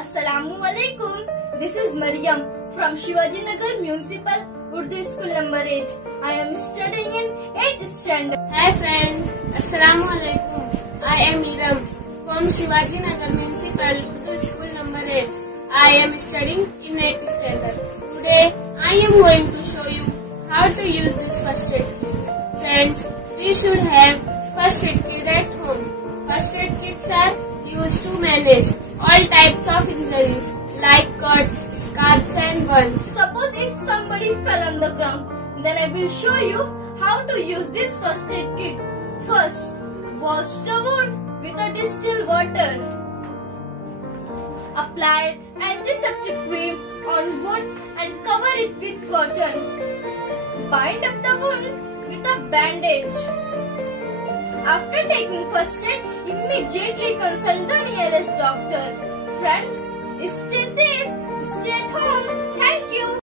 Assalamualaikum. This is Mariam from Shivaji Nagar Municipal Urdu School number 8. I am studying in 8th standard. Hi friends. Assalamualaikum. I am IRAM from Shivaji Nagar Municipal Urdu School number 8. I am studying in 8th standard. Today I am going to show you how to use this first aid kit. Friends, we should have first aid kit at home. First aid kits are used to manage all types of injuries like cuts, scars and burns. Suppose if somebody fell on the ground, then I will show you how to use this first aid kit. First, wash the wound with a distilled water. Apply antiseptic cream on wound and cover it with cotton. Bind up the wound with a bandage. After taking first aid, immediately consult the nearest doctor. Friends, stay safe.